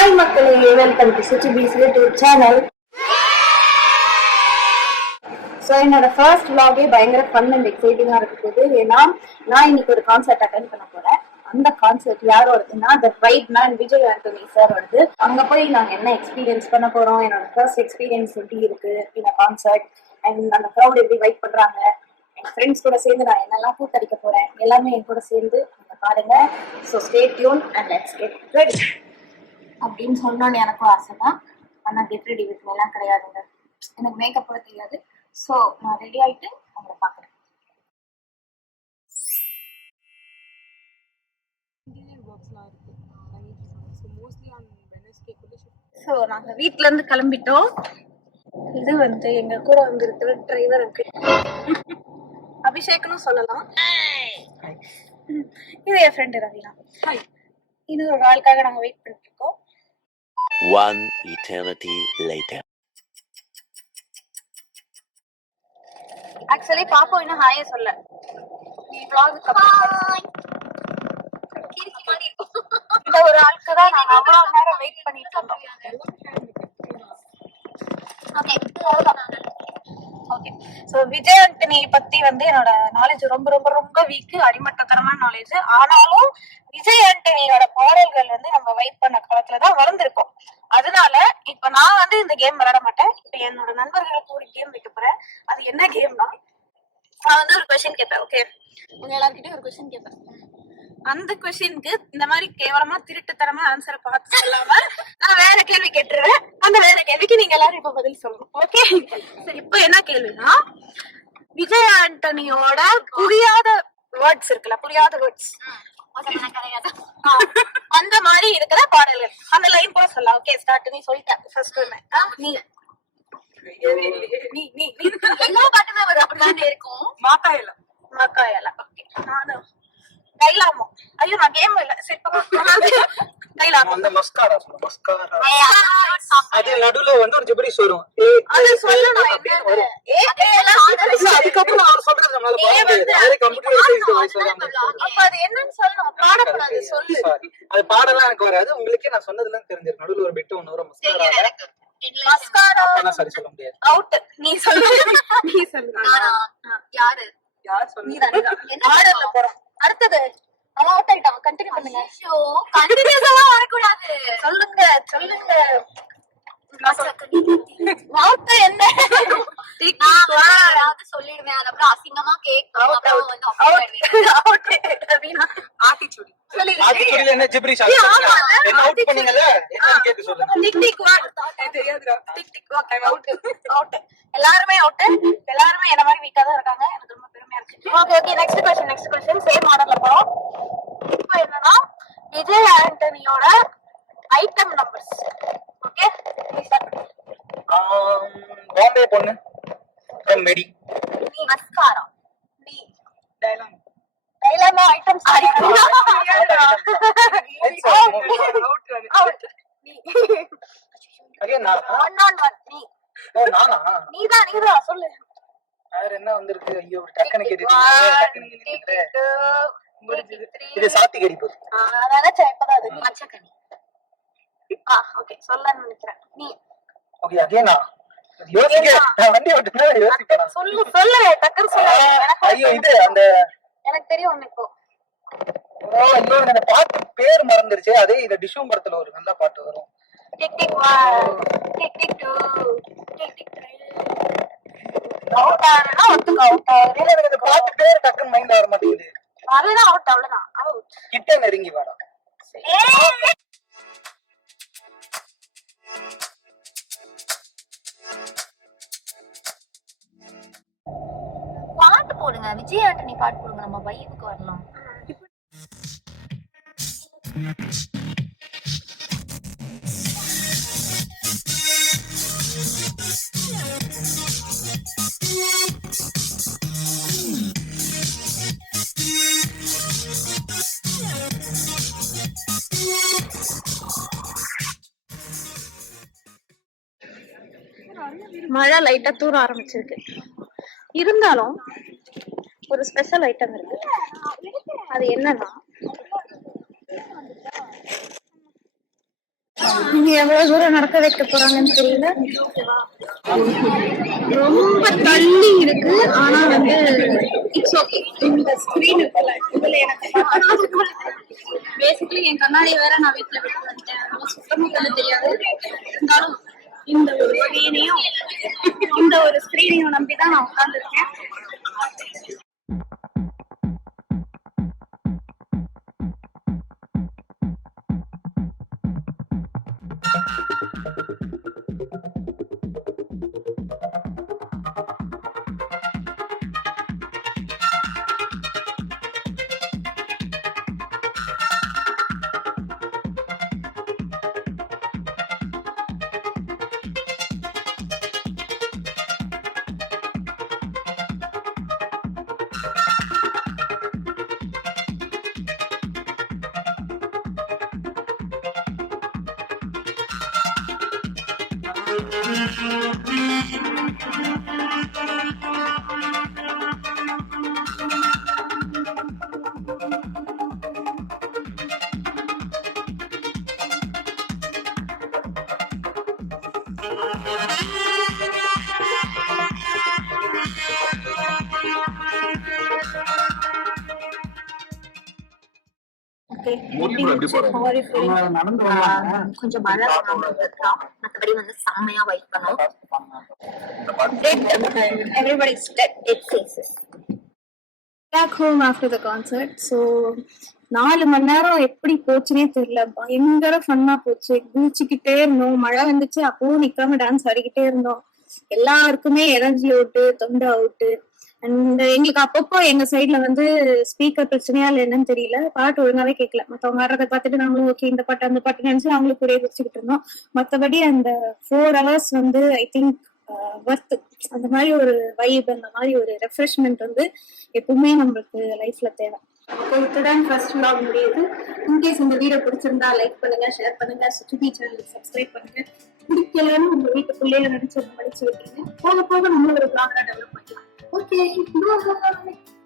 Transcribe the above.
Hi மக்களே, welcome to Suchibee's YouTube channel. So என்னோட first vlog பயங்கர ஃபன் அண்ட் எக்ஸைட்டிங்கா இருக்க போகுது. ஏன்னா நான் இன்னைக்கு ஒரு கான்சர்ட் அட்டென்ட் பண்ண போறேன். அந்த கான்சர்ட் யாரோடதுன்னா the vibe man Vijay Antony sir வருது. அங்க போய் நாங்க என்ன எக்ஸ்பீரியன்ஸ் பண்ண போறோம், என்னோட ஃபர்ஸ்ட் எக்ஸ்பீரியன்ஸ் எப்படி இருக்கு இந்த கான்சர்ட் அண்ட் அந்த க்ரௌட் எப்படி வைப் பண்றாங்க, என் ஃப்ரெண்ட்ஸ் கூட சேர்ந்து நான் என்னெல்லாம் கூத்தடிக்க போறேன் எல்லாமே என் கூட சேர்ந்து நீங்க பாருங்க. So stay tune and let's get ready அப்படின்னு சொல்லணும்னு எனக்கும் ஆசை தான். ஆனால் கெட் ரெடி வித் எல்லாம் கிடையாதுங்க, எனக்கு மேக்கப் கூட தெரியாது. ஸோ நான் ரெடி ஆகிட்டு உங்களை பார்க்குறேன். ஸோ நாங்கள் வீட்டிலேருந்து கிளம்பிட்டோம். இது வந்து எங்கள் கூட வந்து இருக்கிற டிரைவர் இருக்கு, அபிஷேக்னு சொல்லலாம். இது என் ஃப்ரெண்டு ரவினா. இது ஒரு ஆளுக்காக நாங்கள் வெயிட் பண்ணிட்டு இருக்கோம். One eternity later. ஆக்சுவலி பாப்போம் இன்னும் ஹாயே சொல்ல. நீ vlog இந்த ஒரு ஆளுக்கு தான் நாங்க அவ்வளவு நேரம் வெயிட் பண்ணிட்டு இருந்தோம். ஓகே, ஸோ விஜய் ஆண்டனி பத்தி வந்து என்னோட நாலேஜ் ரொம்ப ரொம்ப ரொம்ப வீக்கு, அடிமட்டத்தரமான நாலேஜ். ஆனாலும் விஜய் ஆண்டனியோட பாடல்கள் வந்து நம்ம வெயிட் பண்ண காலத்துலதான் வளர்ந்துருக்கோம். அதனால இப்ப நான் வந்து இந்த கேம் விளையாட மாட்டேன். இப்ப என்னோட நண்பர்களுக்கு ஒரு கேம் வைக்க போறேன். அது என்ன கேம்னா, நான் வந்து ஒரு கொஸ்டின் கேட்பேன். ஓகே, உங்க எல்லார்கிட்டயும் ஒரு கொஸ்டின் கேட்பேன். அந்த கொஸ்டினுக்கு இந்த மாதிரி கேவலமா திருட்டுத்தரமா ஆன்சரை பார்த்து சொல்லாம நான் வேற கேள்வி கேட்டுருவேன். அந்த வேற கேள்விக்கு நீங்க எல்லாரும் இப்ப பதில் சொல்லணும். ஓகே, சரி. இப்ப என்ன கேள்வினா, விஜய் ஆண்டனியோட புரியாத வேர்ட்ஸ் இருக்குல்ல, புரியாத வேர்ட்ஸ் அந்த மாதிரி இருக்கிற பாடல்கள் அந்த லைன் போல சொல்லலாம். Okay, start. நீ சொல்லிட்ட ஃபர்ஸ்ட் நீ நீ நீ எல்லா பாட்டுமே ஒரு அப்படிதான் இருக்கும். மாக்காயல மாக்காயல. ஓகே, நானும் தைலாமோ. ஐயோ, நான் கேம் இல்ல. சரி, தைலாமோ. அந்த மஸ்காரா சொல்ல, மஸ்காரா அது நடுவுல வந்து ஒரு ஜிப்ரிஸ் வரும். அது சொல்லணும் என்னன்னு. அதுக்கப்புறம் அவர் சொல்றது நம்மளால பாட முடியாது. அதே கம்ப்யூட்டரைஸ்டு வாய்ஸ் தான். அப்ப அது என்னன்னு சொல்லணும், பாடக்கூடாது. சொல்லு. அது பாடலாம் எனக்கு வராது. உங்களுக்கே நான் சொன்னதுல தெரிஞ்சிருக்கு. நடுவுல ஒரு பிட் ஒன்னு வரும் மஸ்காரா. மஸ்காரா அப்பனா சரி சொல்ல முடியாது. அவுட். நீ சொல்லு. நீ சொல்லு. யாரு யார் சொன்னீங்க? ஆர்டர்ல போறோம். அடுத்தது அவன் அவுட் ஆயிட்டான். கண்டினியூ பண்ணுங்க. ஷோ கண்டினியூஸா வரக்கூடாது. சொல்லுங்க சொல்லுங்க. வார்த்தை என்ன? சொல்லிடுவேன். அதுக்கப்புறம் அசிங்கமா கேட்கும். அப்புறம் வந்து ஆட்டிச்சூடி ஆட்டிச்சூடில என்ன ஜிப்ரிஸ் என்ன அவுட் பண்ணீங்கல என்னன்னு கேட்டு சொல்லுங்க. டிக் டிக் தெரியாதுடா. Tick tick okay, out out. எல்லாரும் அவுட். எல்லாரும் என்ன மாதிரி வீக்கா தான் இருக்காங்க. எனக்கு ரொம்ப பெருமையா இருக்கு. Okay okay, next question same ஆர்டர்ல போறோம். இப்போ என்னன்னா, விஜய் ஆண்டனியோட ஐட்டம் நம்பர்ஸ். ஓகே, பாம்பே பொண்ணு ஃப்ரம் மெடி. நீ மஸ்காரா. நீ டைலாமா. டைலாமா ஐட்டம் சாரி. அவுட். நீ அகைன் நான் 1 on 1. நீ நானா? நீதான் சொல்லு. வேற என்ன வந்திருக்கு? ஐயோ, டக்கன கேட்டிட்டீங்க. இது சாத்திகரி போது. நான் நினைச்சேன் இப்பதான் அது மச்சக்கனி. ஓகே, சொல்லன்னு நினைக்கிறேன். நீ ஓகே, அகைன் யோசிக்க நான் வண்டி ஓட்டுனா யோசிக்கலாம். சொல்லு டக்கர் சொல்லு. ஐயோ, இது அந்த எனக்கு தெரியும் ஒண்ணு. இப்போ ஐயோ, இந்த பாட்டு பேர் மறந்துருச்சு. அதே இந்த டிஷும் படத்துல ஒரு நல்ல பாட்டு வரும். Tick tick 1 tick tick 2 tick tick 3. Out ஆனா ஒத்துக்க அவுட். இல்ல, எனக்கு இந்த பாட்டு பேர் டக்குன்னு மைண்ட் வர மாட்டேங்குது. அதுதான் அவுட். அவ்வளவுதான் அவுட். கிட்ட நெருங்கி வாடா. பாட்டு போடுங்க, விஜய் ஆண்டனி பாட்டு போடுங்க, நம்ம வைபுக்கு வரலாம். மழை லைட்டா தூர ஆரம்பிச்சிருக்கு. இருந்தாலும் ஒரு ஸ்பெஷல் ஐட்டம் இருக்கு. அது என்னன்னா, நீங்க எவ்வளவு தூரம் நடக்க வைக்க போறாங்கன்னு தெரியல. ரொம்ப தள்ளி இருக்கு. ஆனா வந்து இட்ஸ் ஓகே. இந்த ஸ்கிரீன் இருக்குல்ல, இதுல எனக்கு பேசிக்கலி என் கண்ணாடி வேற நான் வீட்டுல விட்டு வந்துட்டேன். அதனால சுத்தமா கண்ணு தெரியாது. இருந்தாலும் இந்த ஒரு ஸ்கிரீனையும் நம்பிதான் நான் உட்கார்ந்துருக்கேன். கொஞ்சம் மழை மற்றபடி வந்து செம்மையா வைப் பண்ணோம். Everybody's dead. It faces. Back home after the concert. So 4 மணி நேரம் எப்படி போச்சுன்னே தெரியல. பயங்கர ஃபன்னா போச்சு. குதிச்சுக்கிட்டே இருந்தோம். மழை வந்துச்சு, அப்பவும் நிக்காம டான்ஸ் ஆடிக்கிட்டே இருந்தோம். எல்லாருக்குமே எனர்ஜி அவுட்டு, தொண்டை அவுட்டு. அண்ட் எங்களுக்கு அப்பப்போ எங்க சைட்ல வந்து ஸ்பீக்கர் பிரச்சனையா இல்லை என்னன்னு தெரியல, பாட்டு ஒழுங்காவே கேட்கல. மத்தவங்க ஆடுறத பார்த்துட்டு நாங்களும் ஓகே இந்த பாட்டு அந்த பாட்டு நினைச்சு அவங்களுக்கு ஒரே குடிச்சுக்கிட்டு இருந்தோம். மற்றபடி அந்த 4 hours வந்து ஐ திங்க் ஒர்த். அந்த மாதிரி ஒரு வைப், அந்த மாதிரி ஒரு ரெஃப்ரெஷ்மெண்ட் வந்து எப்பவுமே நம்மளுக்கு லைஃப்ல தேவை. இத்துடன் ஃபர்ஸ்ட் vlog முடியுது. இன்கேஸ் இந்த வீடியோ பிடிச்சிருந்தா லைக் பண்ணுங்க, ஷேர் பண்ணுங்க, சுச்சிபி சேனலுக்கு சப்ஸ்கிரைப் பண்ணுங்க. பிடிக்கலன்னு உங்க வீட்டுக்குள்ளேயே நினைச்சு படிச்சு விட்டுருங்க. போக போக நம்ம ஒரு vlog டெவலப் பண்ணலாம். Okay, bye.